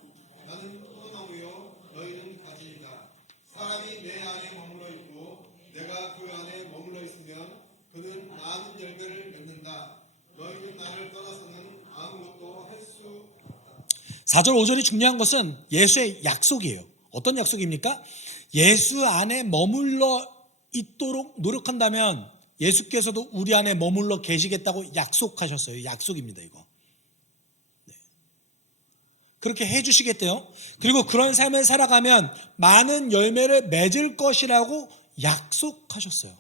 나는 포도나무요 너희는 가지이다. 사람이 내 안에 머물러 있고 내가 그 안에 머물러 있으면 그는 많은 열매를 맺는다. 너희는 나를 떠나서는 아무것도 할 수 없다. 4절 5절이 중요한 것은 예수의 약속이에요. 어떤 약속입니까? 예수 안에 머물러 있도록 노력한다면 예수께서도 우리 안에 머물러 계시겠다고 약속하셨어요. 약속입니다, 이거. 네. 그렇게 해주시겠대요. 그리고 그런 삶을 살아가면 많은 열매를 맺을 것이라고 약속하셨어요.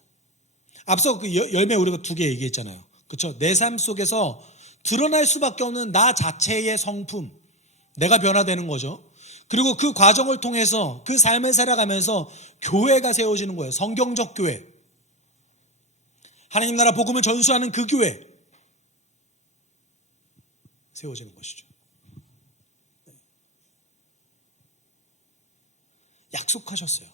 앞서 그 열매 우리가 2개 얘기했잖아요. 그렇죠? 내 삶 속에서 드러날 수밖에 없는 나 자체의 성품, 내가 변화되는 거죠. 그리고 그 과정을 통해서 그 삶을 살아가면서 교회가 세워지는 거예요. 성경적 교회. 하나님 나라 복음을 전수하는 그 교회 세워지는 것이죠. 약속하셨어요.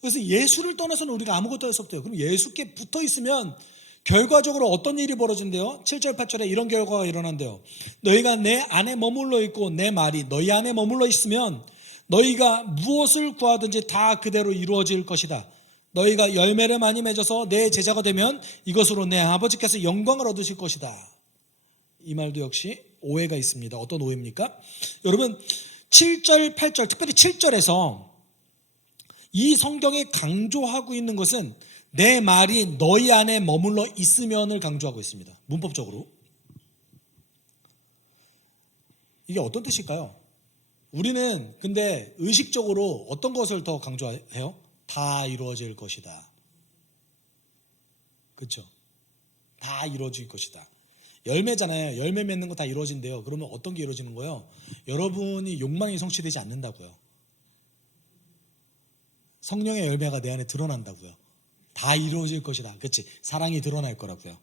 그래서 예수를 떠나서는 우리가 아무것도 할 수 없대요. 그럼 예수께 붙어 있으면 결과적으로 어떤 일이 벌어진대요? 7절 8절에 이런 결과가 일어난대요. 너희가 내 안에 머물러 있고 내 말이 너희 안에 머물러 있으면 너희가 무엇을 구하든지 다 그대로 이루어질 것이다. 너희가 열매를 많이 맺어서 내 제자가 되면 이것으로 내 아버지께서 영광을 얻으실 것이다. 이 말도 역시 오해가 있습니다. 어떤 오해입니까? 여러분 7절 8절 특별히 7절에서 이 성경이 강조하고 있는 것은 내 말이 너희 안에 머물러 있으면을 강조하고 있습니다. 문법적으로. 이게 어떤 뜻일까요? 우리는 근데 의식적으로 어떤 것을 더 강조해요? 다 이루어질 것이다. 그렇죠? 다 이루어질 것이다. 열매잖아요. 열매 맺는 거 다 이루어진대요. 그러면 어떤 게 이루어지는 거예요? 여러분이 욕망이 성취되지 않는다고요. 성령의 열매가 내 안에 드러난다고요. 다 이루어질 것이다. 그렇지? 사랑이 드러날 거라고요.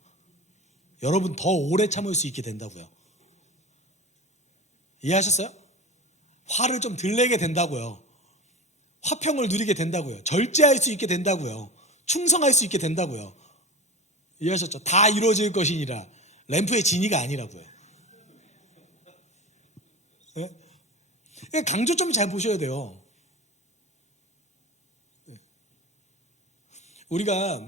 여러분 더 오래 참을 수 있게 된다고요. 이해하셨어요? 화를 좀 덜 내게 된다고요. 화평을 누리게 된다고요. 절제할 수 있게 된다고요. 충성할 수 있게 된다고요. 이해하셨죠? 다 이루어질 것이니라. 램프의 진이가 아니라고요. 네? 강조점 잘 보셔야 돼요. 우리가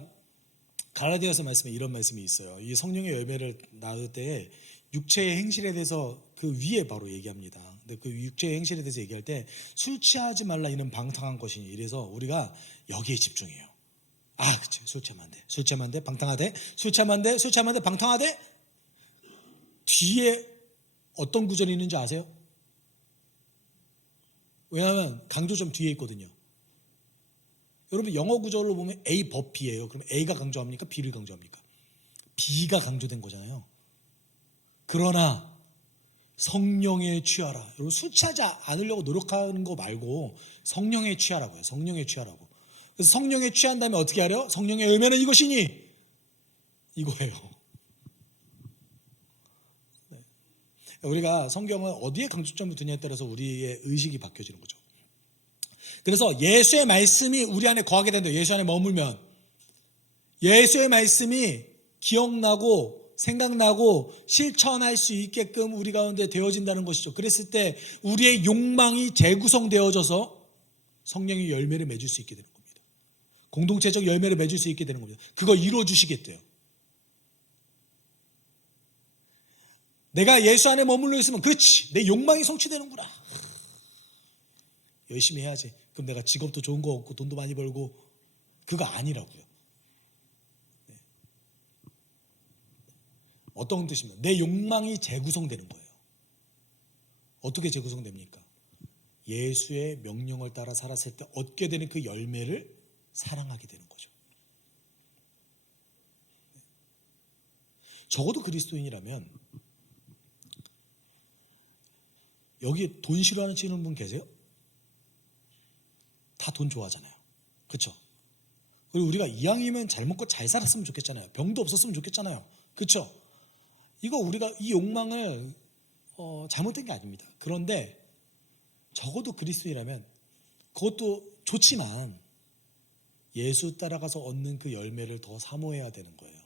갈라디아서 말씀에 이런 말씀이 있어요. 이 성령의 열매를 낳을 때 육체의 행실에 대해서 그 위에 바로 얘기합니다. 근데 그 육체의 행실에 대해서 얘기할 때 술 취하지 말라 이는 방탕한 것이니 이래서 우리가 여기에 집중해요. 아, 그치. 술 취하면 안 돼. 술 취하면 안 돼. 방탕하대. 술 취하면 안 돼. 술 취하면 안 돼. 방탕하대. 뒤에 어떤 구절이 있는지 아세요? 왜냐하면 강조점 뒤에 있거든요. 여러분 영어 구절로 보면 A 버피예요. 그럼 A가 강조합니까? B를 강조합니까? B가 강조된 거잖아요. 그러나 성령에 취하라. 여러분 술 취하지 않으려고 노력하는 거 말고 성령에 취하라고요. 성령에 취하라고. 그래서 성령에 취한 다음에 어떻게 하래요? 성령의 열매는 이것이니 이거예요. 네. 우리가 성경을 어디에 강조점을 두냐에 따라서 우리의 의식이 바뀌어지는 거죠. 그래서 예수의 말씀이 우리 안에 거하게 된다. 예수 안에 머물면 예수의 말씀이 기억나고 생각나고 실천할 수 있게끔 우리 가운데 되어진다는 것이죠. 그랬을 때 우리의 욕망이 재구성되어져서 성령의 열매를 맺을 수 있게 되는 겁니다. 공동체적 열매를 맺을 수 있게 되는 겁니다. 그거 이루어 주시겠대요. 내가 예수 안에 머물러 있으면 그렇지. 내 욕망이 성취되는구나. 열심히 해야지. 그럼 내가 직업도 좋은 거 없고 돈도 많이 벌고 그거 아니라고요. 네. 어떤 뜻입니까? 내 욕망이 재구성되는 거예요. 어떻게 재구성됩니까? 예수의 명령을 따라 살았을 때 얻게 되는 그 열매를 사랑하게 되는 거죠. 네. 적어도 그리스도인이라면 여기 돈 싫어하시는 분 계세요? 다 돈 좋아하잖아요. 그렇죠? 그리고 우리가 이왕이면 잘 먹고 잘 살았으면 좋겠잖아요. 병도 없었으면 좋겠잖아요. 그렇죠? 이거 우리가 이 욕망을 잘못된 게 아닙니다. 그런데 적어도 그리스도인이라면 그것도 좋지만 예수 따라가서 얻는 그 열매를 더 사모해야 되는 거예요.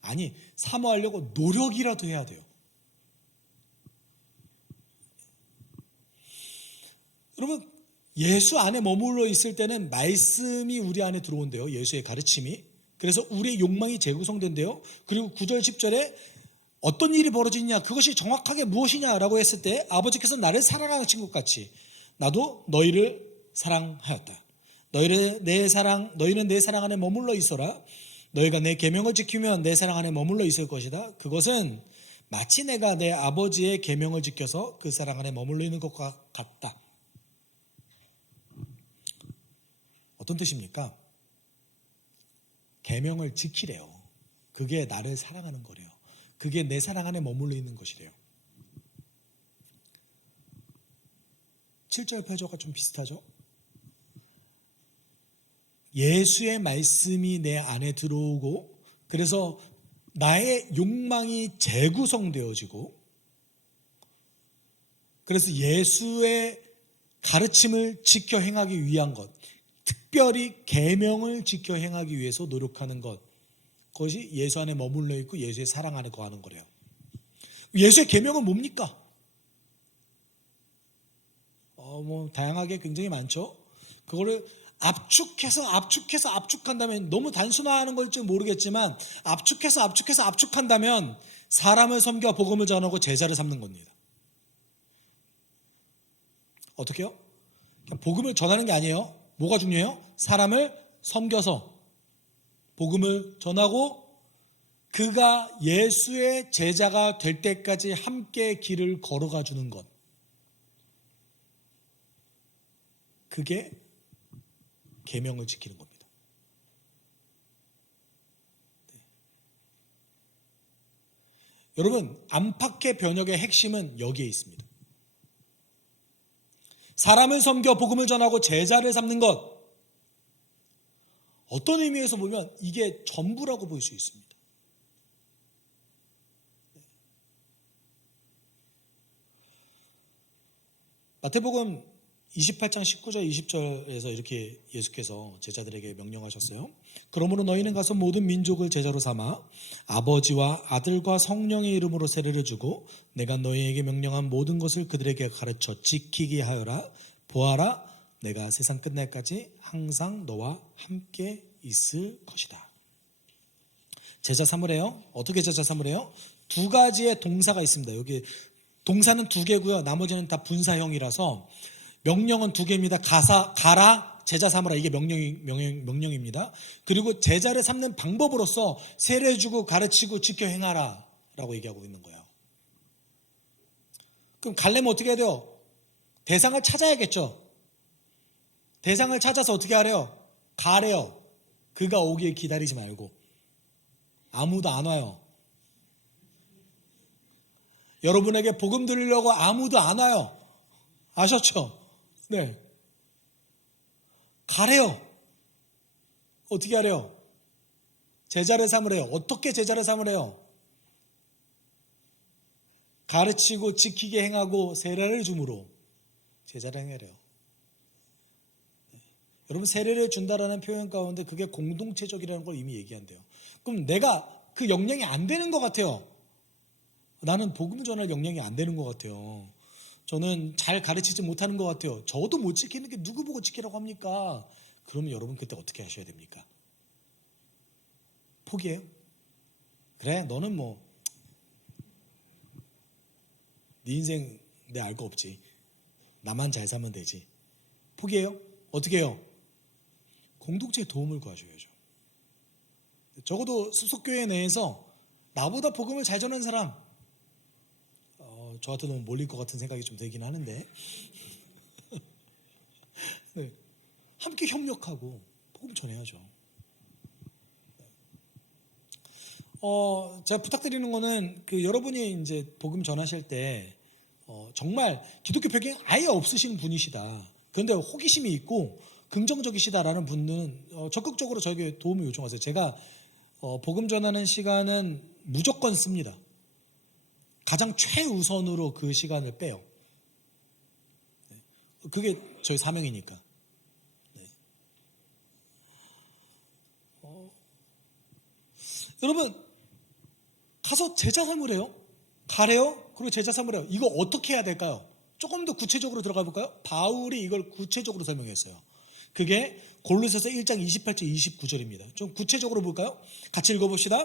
아니, 사모하려고 노력이라도 해야 돼요. 여러분 예수 안에 머물러 있을 때는 말씀이 우리 안에 들어온대요. 예수의 가르침이. 그래서 우리의 욕망이 재구성된대요. 그리고 9절 10절에 어떤 일이 벌어지냐 그것이 정확하게 무엇이냐라고 했을 때 아버지께서 나를 사랑하신 것 같이 나도 너희를 사랑하였다. 너희는 내 사랑 안에 머물러 있어라. 너희가 내 계명을 지키면 내 사랑 안에 머물러 있을 것이다. 그것은 마치 내가 내 아버지의 계명을 지켜서 그 사랑 안에 머물러 있는 것과 같다. 어떤 뜻입니까? 계명을 지키래요. 그게 나를 사랑하는 거래요. 그게 내 사랑 안에 머물러 있는 것이래요. 7절 8절과 좀 비슷하죠? 예수의 말씀이 내 안에 들어오고 그래서 나의 욕망이 재구성되어지고 그래서 예수의 가르침을 지켜 행하기 위한 것, 특별히 계명을 지켜 행하기 위해서 노력하는 것, 그것이 예수 안에 머물러 있고 예수의 사랑 안에 거하는 거래요. 예수의 계명은 뭡니까? 다양하게 굉장히 많죠. 그거를 압축한다면 너무 단순화하는 걸지 모르겠지만 압축한다면 사람을 섬겨 복음을 전하고 제자를 삼는 겁니다. 어떻게요? 그냥 복음을 전하는 게 아니에요. 뭐가 중요해요? 사람을 섬겨서 복음을 전하고 그가 예수의 제자가 될 때까지 함께 길을 걸어가 주는 것. 그게 계명을 지키는 겁니다. 네. 여러분, 안팎의 변혁의 핵심은 여기에 있습니다. 사람을 섬겨 복음을 전하고 제자를 삼는 것. 어떤 의미에서 보면 이게 전부라고 볼 수 있습니다. 마태복음 28장 19절 20절에서 이렇게 예수께서 제자들에게 명령하셨어요. 그러므로 너희는 가서 모든 민족을 제자로 삼아 아버지와 아들과 성령의 이름으로 세례를 주고 내가 너희에게 명령한 모든 것을 그들에게 가르쳐 지키게 하여라. 보아라, 내가 세상 끝날까지 항상 너와 함께 있을 것이다. 제자 삼으래요. 어떻게 제자 삼으래요? 두 가지의 동사가 있습니다. 여기 동사는 두 개고요. 나머지는 다 분사형이라서 명령은 두 개입니다. 가라, 제자 삼으라. 이게 명령입니다. 그리고 제자를 삼는 방법으로서 세례 주고 가르치고 지켜 행하라 라고 얘기하고 있는 거예요. 그럼 가려면 어떻게 해야 돼요? 대상을 찾아야겠죠. 대상을 찾아서 어떻게 하래요? 가래요. 그가 오길 기다리지 말고. 아무도 안 와요. 여러분에게 복음 들으려고 아무도 안 와요. 아셨죠? 네. 가래요. 어떻게 하래요? 제자를 삼으래요. 어떻게 제자를 삼으래요? 가르치고 지키게 행하고 세례를 줌으로 제자를 행하래요. 네. 여러분, 세례를 준다라는 표현 가운데 그게 공동체적이라는 걸 이미 얘기한대요. 그럼 내가 그 역량이 안 되는 것 같아요. 나는 복음 전할 역량이 안 되는 것 같아요. 저는 잘 가르치지 못하는 것 같아요. 저도 못 지키는 게 누구 보고 지키라고 합니까? 그러면 여러분 그때 어떻게 하셔야 됩니까? 포기해요? 그래, 너는 네 인생 내 알 거 없지. 나만 잘 살면 되지. 포기해요? 어떻게 해요? 공동체의 도움을 구하셔야죠. 적어도 수석교회 내에서 나보다 복음을 잘 전하는 사람, 저한테 너무 몰릴 것 같은 생각이 좀 들긴 하는데 네. 함께 협력하고 복음 전해야죠. 제가 부탁드리는 거는 여러분이 이제 복음 전하실 때 정말 기독교 배경이 아예 없으신 분이시다. 그런데 호기심이 있고 긍정적이시다라는 분들은 적극적으로 저에게 도움을 요청하세요. 제가 복음 전하는 시간은 무조건 씁니다. 가장 최우선으로 그 시간을 빼요. 그게 저희 사명이니까. 네. 여러분, 가서 제자 삼으래요. 가래요. 그리고 제자 삼으래요. 이거 어떻게 해야 될까요? 조금 더 구체적으로 들어가 볼까요? 바울이 이걸 구체적으로 설명했어요. 그게 골로새서 1장 28절 29절입니다. 좀 구체적으로 볼까요? 같이 읽어봅시다.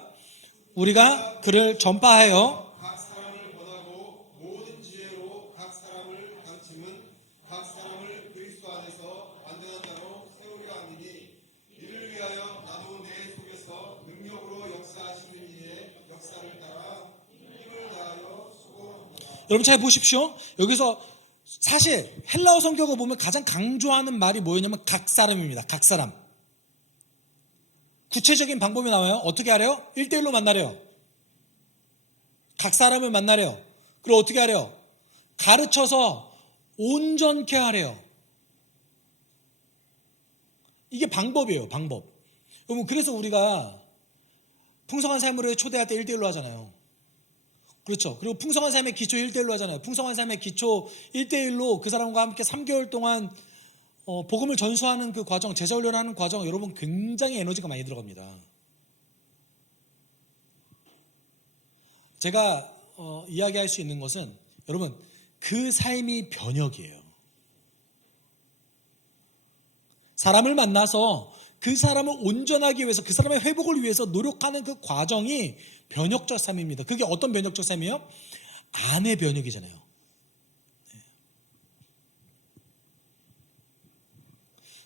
우리가 그를 전파하여 각 사람을 권하고 모든 지혜로 각 사람을 가르침은 각 사람을 그리스도 안에서 완전한 자로 세우려 함이니 이를 위하여 나도 내 속에서 능력으로 역사하시는 이의 역사를 따라 힘을 다하여 수고합니다. 여러분 잘 보십시오. 여기서 사실 헬라어 성경을 보면 가장 강조하는 말이 뭐였냐면 각 사람입니다. 각 사람. 구체적인 방법이 나와요. 어떻게 하래요? 1대1로 만나래요. 각 사람을 만나래요. 그리고 어떻게 하래요? 가르쳐서 온전케 하래요. 이게 방법이에요. 방법. 여러분, 그래서 우리가 풍성한 삶으로 초대할 때 1대1로 하잖아요. 그렇죠. 그리고 풍성한 삶의 기초 1대1로 하잖아요. 풍성한 삶의 기초 1대1로 그 사람과 함께 3개월 동안 복음을 전수하는 그 과정, 제자훈련하는 과정, 여러분 굉장히 에너지가 많이 들어갑니다. 제가 이야기할 수 있는 것은 여러분 그 삶이 변혁이에요. 사람을 만나서 그 사람을 온전하기 위해서, 그 사람의 회복을 위해서 노력하는 그 과정이 변혁적 삶입니다. 그게 어떤 변혁적 삶이에요? 안의 변혁이잖아요.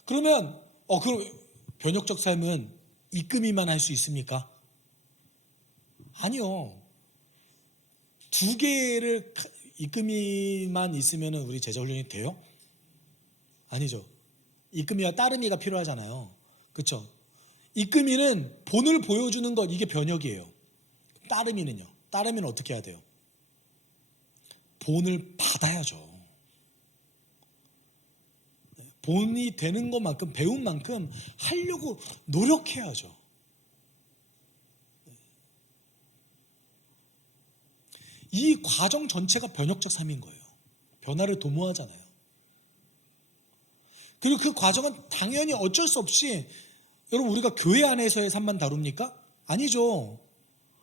그러면 그럼 변혁적 삶은 이끔이만 할 수 있습니까? 아니요. 2개를 이끔이만 있으면 우리 제자훈련이 돼요? 아니죠. 이끔이와 따름이가 필요하잖아요. 그렇죠? 이끔이는 본을 보여주는 것, 이게 변혁이에요. 따름이는요? 따름이는 어떻게 해야 돼요? 본을 받아야죠. 본이 되는 것만큼, 배운 만큼 하려고 노력해야죠. 이 과정 전체가 변혁적 삶인 거예요. 변화를 도모하잖아요. 그리고 그 과정은 당연히 어쩔 수 없이, 여러분 우리가 교회 안에서의 삶만 다룹니까? 아니죠.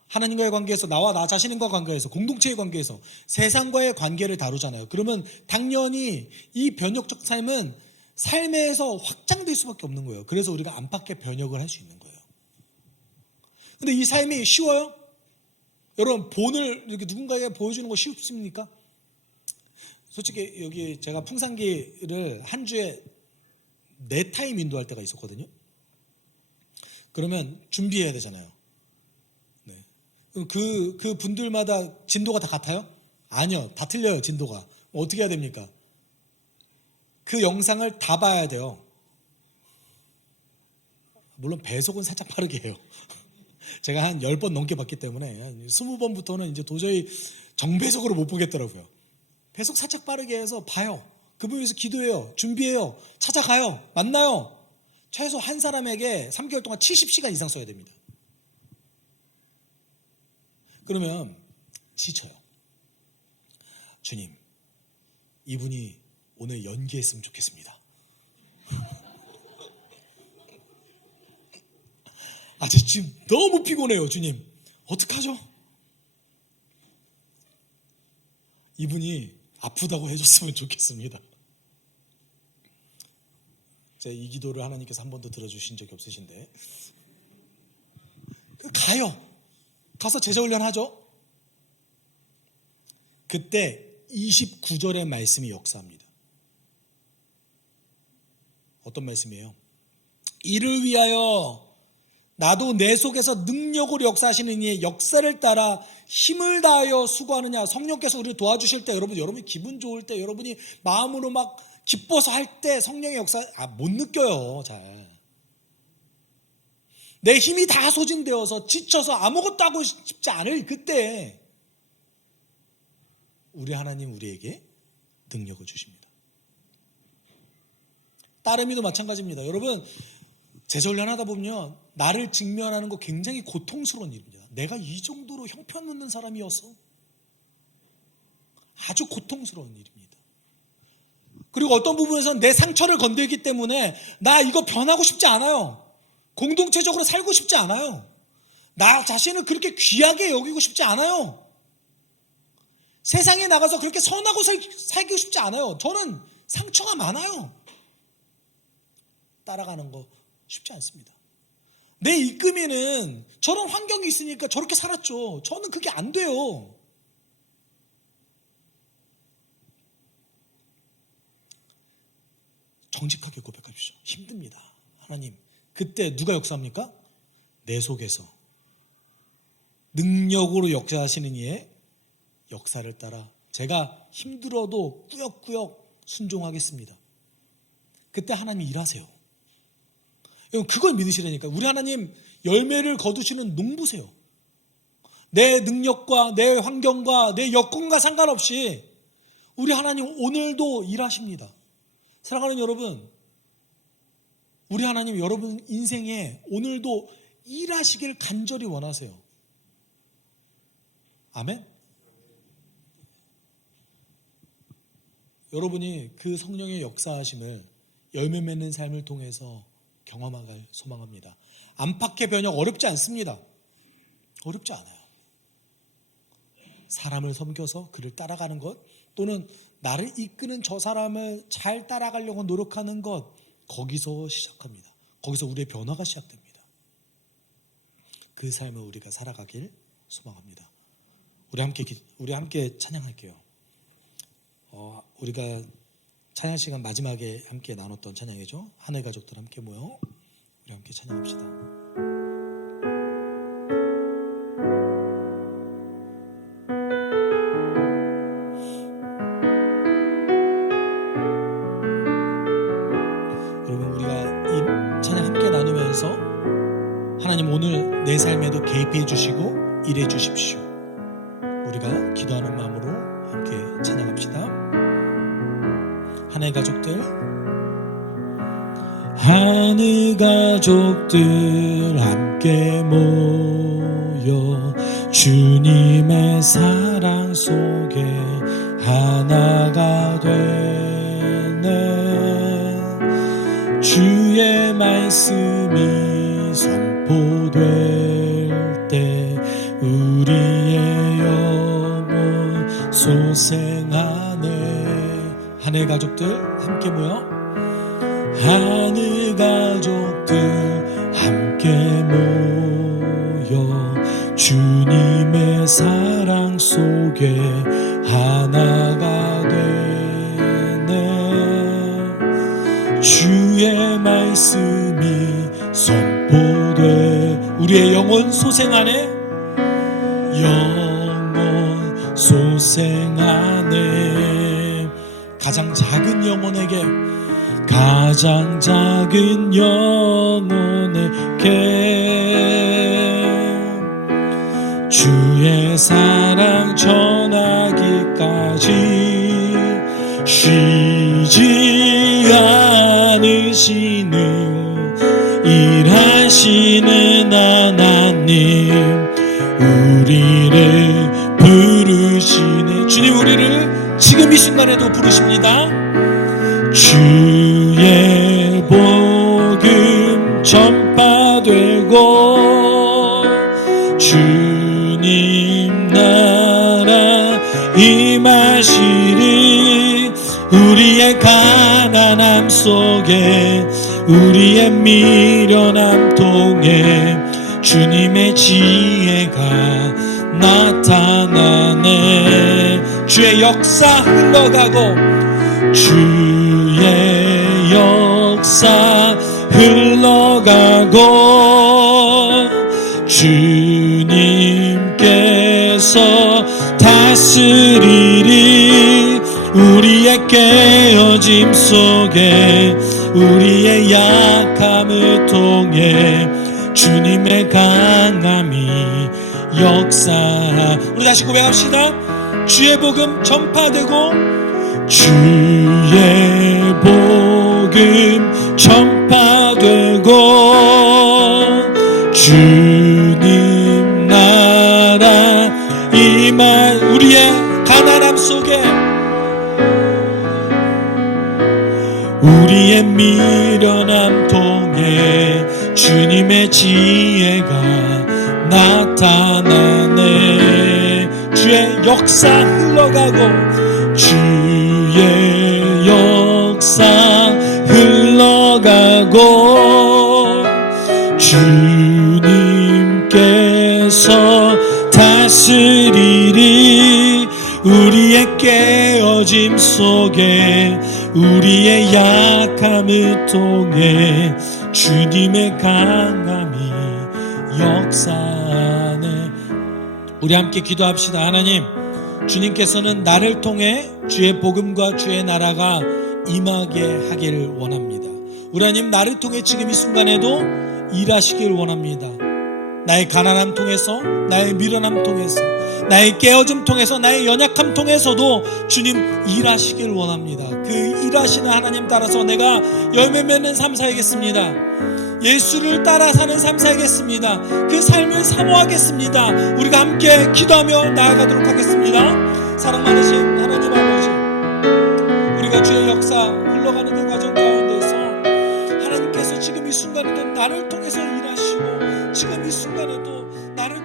하나님과의 관계에서, 나와 나 자신과 관계에서, 공동체의 관계에서, 세상과의 관계를 다루잖아요. 그러면 당연히 이 변혁적 삶은 삶에서 확장될 수밖에 없는 거예요. 그래서 우리가 안팎의 변혁을 할 수 있는 거예요. 근데 이 삶이 쉬워요? 여러분 본을 이렇게 누군가에게 보여주는 거 쉽습니까? 솔직히 여기 제가 풍산기를 한 주에 4타임 인도할 때가 있었거든요. 그러면 준비해야 되잖아요. 네. 그 분들마다 진도가 다 같아요? 아니요. 다 틀려요. 진도가. 어떻게 해야 됩니까? 그 영상을 다 봐야 돼요. 물론 배속은 살짝 빠르게 해요. 제가 한 10번 넘게 봤기 때문에 20번부터는 이제 도저히 정배속으로 못 보겠더라고요. 배속 살짝 빠르게 해서 봐요. 그분 위해서 기도해요. 준비해요. 찾아가요. 만나요. 최소 한 사람에게 3개월 동안 70시간 이상 써야 됩니다. 그러면 지쳐요. 주님, 이분이 오늘 연기했으면 좋겠습니다. 저 지금 너무 피곤해요, 주님. 어떡하죠? 이분이 아프다고 해줬으면 좋겠습니다. 제가 이 기도를 하나님께서 한 번도 들어주신 적이 없으신데, 가요. 가서 제자훈련 하죠. 그때 29절의 말씀이 역사합니다. 어떤 말씀이에요? 이를 위하여 나도 내 속에서 능력으로 역사하시는 이의 역사를 따라 힘을 다하여 수고하느냐. 성령께서 우리를 도와주실 때, 여러분이 기분 좋을 때, 여러분이 마음으로 막 기뻐서 할 때 성령의 역사 못 느껴요. 잘. 내 힘이 다 소진되어서 지쳐서 아무것도 하고 싶지 않을 그때 우리 하나님 우리에게 능력을 주십니다. 따르미도 마찬가지입니다. 여러분 제자훈련 하다 보면 나를 직면하는 거 굉장히 고통스러운 일입니다. 내가 이 정도로 형편없는 사람이었어? 아주 고통스러운 일입니다. 그리고 어떤 부분에서는 내 상처를 건들기 때문에 나 이거 변하고 싶지 않아요. 공동체적으로 살고 싶지 않아요. 나 자신을 그렇게 귀하게 여기고 싶지 않아요. 세상에 나가서 그렇게 선하고 살고 싶지 않아요. 저는 상처가 많아요. 따라가는 거 쉽지 않습니다. 내 이끔이는 저런 환경이 있으니까 저렇게 살았죠. 저는 그게 안 돼요. 정직하게 고백합시다. 힘듭니다. 하나님, 그때 누가 역사합니까? 내 속에서 능력으로 역사하시는 이의 역사를 따라 제가 힘들어도 꾸역꾸역 순종하겠습니다. 그때 하나님이 일하세요. 그걸 믿으시라니까. 우리 하나님 열매를 거두시는 농부세요. 내 능력과 내 환경과 내 여건과 상관없이 우리 하나님 오늘도 일하십니다. 사랑하는 여러분, 우리 하나님 여러분 인생에 오늘도 일하시길 간절히 원하세요. 아멘? 여러분이 그 성령의 역사하심을 열매 맺는 삶을 통해서 경험하길 소망합니다. 안팎의 변혁 어렵지 않습니다. 어렵지 않아요. 사람을 섬겨서 그를 따라가는 것, 또는 나를 이끄는 저 사람을 잘 따라가려고 노력하는 것, 거기서 시작합니다. 거기서 우리의 변화가 시작됩니다. 그 삶을 우리가 살아가길 소망합니다. 우리 함께 찬양할게요. 우리가 찬양 시간 마지막에 함께 나눴던 찬양이죠. 하늘 가족들 함께 모여 우리 함께 찬양합시다. 하나님 오늘 내 삶에도 개입해 주시고 일해 주십시오. 우리가 기도하는 마음으로 함께 찬양합시다. 하늘 가족들, 하늘 가족들 함께 모여 주님의 사랑 속에 하나가 되네. 주의 말씀이 선포될 때 우리의 영혼 소생하네. 하늘 가족들 함께 모여 하늘 가족들 함께 모여 주님의 사랑 속에 하나가 되네. 주의 말씀이 선포돼 우리의 영혼 소생하네. 영혼 소생하네. 가장 작은 영혼에게 가장 작은 영혼에게 주의 사랑 전하기까지 쉬지 않으시는 일하시는 하나님, 우리를 부르시네. 주님 우리를 지금 이 순간에도 부르십니다. 주의 복음 전파되고 주님 나라 임하시리. 우리의 가난함 속에 우리의 미련함 통해 주님의 지혜가 나타나네. 주의 역사 흘러가고 주의 역사 흘러가고 주님께서 다스리리. 우리의 깨어짐 속에 우리의 약함을 통해 주님의 강함이 역사하. 우리 다시 고백합시다. 주의 복음 전파되고 주의 복음 전파되고 주님 나라 임할. 우리의 가난함 속에 우리의 미련함 통해 주님의 지혜가 나타나네. 주의 역사 흘러가고 주의 역사 흘러가고 주님께서 다스리리. 우리의 깨어짐 속에 우리의 약함을 통해 주님의 강함이 역사하네. 우리 함께 기도합시다. 하나님, 주님께서는 나를 통해 주의 복음과 주의 나라가 임하게 하기를 원합니다. 우리 하나님, 나를 통해 지금 이 순간에도 일하시길 원합니다. 나의 가난함 통해서, 나의 미련함 통해서, 나의 깨어짐 통해서, 나의 연약함 통해서도 주님 일하시길 원합니다. 그 일하시는 하나님 따라서 내가 열매 맺는 삶 살겠습니다. 예수를 따라 사는 삶 살겠습니다. 그 삶을 사모하겠습니다. 우리가 함께 기도하며 나아가도록 하겠습니다. 사랑 많으신 하나님 아버지, 우리가 주의 역사 흘러가는 그 과정 가운데서 하나님께서 지금 이 순간에도 나를 통해서 일하시고, 지금 이 순간에도 나를